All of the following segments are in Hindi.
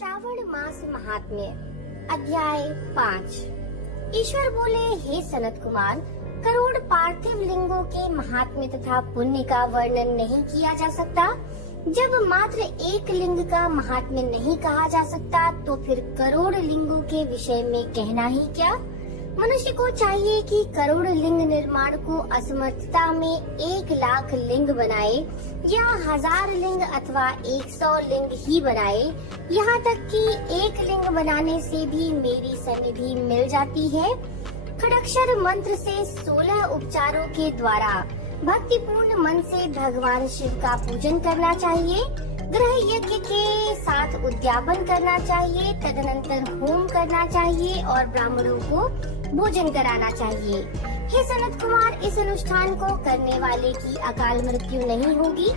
श्रावण मास महात्म्य अध्याय 5। ईश्वर बोले, हे सनत कुमार, करोड़ पार्थिव लिंगों के महात्म्य तथा पुण्य का वर्णन नहीं किया जा सकता। जब मात्र एक लिंग का महात्म्य नहीं कहा जा सकता तो फिर करोड़ लिंगों के विषय में कहना ही क्या। मनुष्य को चाहिए कि करोड़ लिंग निर्माण को असमर्थता में 1,00,000 लिंग बनाए या 1000 लिंग अथवा 100 लिंग ही बनाए। यहाँ तक कि एक लिंग बनाने से भी मेरी सन्निधि मिल जाती है। खड़ाक्षर मंत्र से 16 उपचारों के द्वारा भक्तिपूर्ण मन से भगवान शिव का पूजन करना चाहिए। ग्रह यज्ञ के साथ उद्यापन करना चाहिए, तदनंतर होम करना चाहिए और ब्राह्मणों को भोजन कराना चाहिए। हे सनत कुमार, इस अनुष्ठान को करने वाले की अकाल मृत्यु नहीं होगी।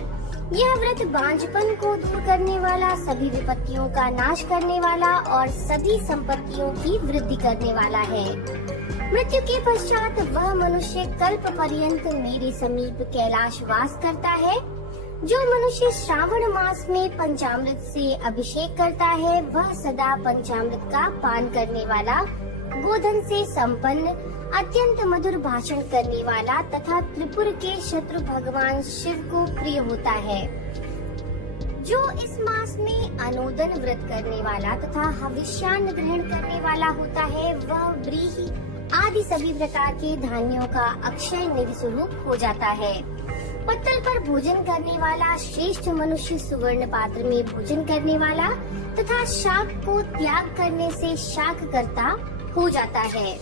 यह व्रत बांझपन को दूर करने वाला, सभी विपत्तियों का नाश करने वाला और सभी संपत्तियों की वृद्धि करने वाला है। मृत्यु के पश्चात वह मनुष्य कल्प पर्यंत मेरे समीप कैलाश वास करता है। जो मनुष्य श्रावण मास में पंचामृत से अभिषेक करता है वह सदा पंचामृत का पान करने वाला, गोधन से संपन्न, अत्यंत मधुर भाषण करने वाला तथा त्रिपुर के शत्रु भगवान शिव को प्रिय होता है। जो इस मास में अनोदन व्रत करने वाला तथा हविष्यान्न ग्रहण करने वाला होता है वह व्रीहि आदि सभी प्रकार के धान्यों का अक्षय निधि स्वरूप हो जाता है। पत्तल पर भोजन करने वाला श्रेष्ठ मनुष्य सुवर्ण पात्र में भोजन करने वाला तथा शाक को त्याग करने से शाक करता हो जाता है।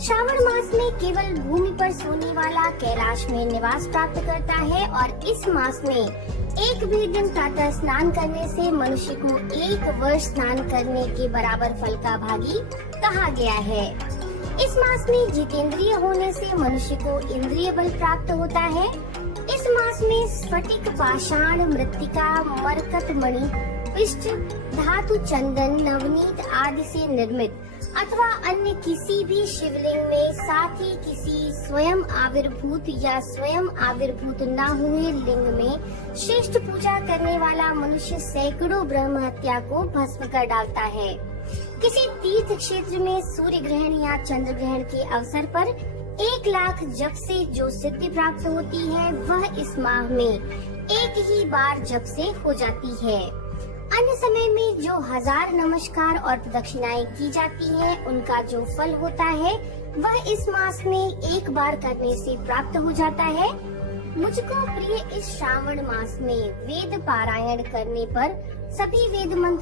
श्रावण मास में केवल भूमि पर सोने वाला कैलाश में निवास प्राप्त करता है और इस मास में एक भी दिन प्रातः स्नान करने से मनुष्य को 1 वर्ष स्नान करने के बराबर फल का भागी कहा गया है। इस मास में जितेंद्रिय होने से मनुष्य को इंद्रिय बल प्राप्त होता है। इस मास में स्फटिक, पाषाण, मृत्तिका, मरकत मणि, पिष्ट, धातु, चंदन, नवनीत आदि से निर्मित अथवा अन्य किसी भी शिवलिंग में, साथ ही किसी स्वयं आविर्भूत या स्वयं आविर्भूत न हुए लिंग में श्रेष्ठ पूजा करने वाला मनुष्य सैकड़ों ब्रह्म हत्या को भस्म कर डालता है। किसी तीर्थ क्षेत्र में सूर्य ग्रहण या चंद्र ग्रहण के अवसर पर 1,00,000 जप से जो सिद्धि प्राप्त होती है वह इस माह में एक ही बार जप से हो जाती है। अन्य समय में जो 1000 नमस्कार और प्रदक्षिणाएं की जाती हैं, उनका जो फल होता है वह इस मास में एक बार करने से प्राप्त हो जाता है। मुझको प्रिय इस श्रावण मास में वेद पारायण करने पर सभी वेद मंत्र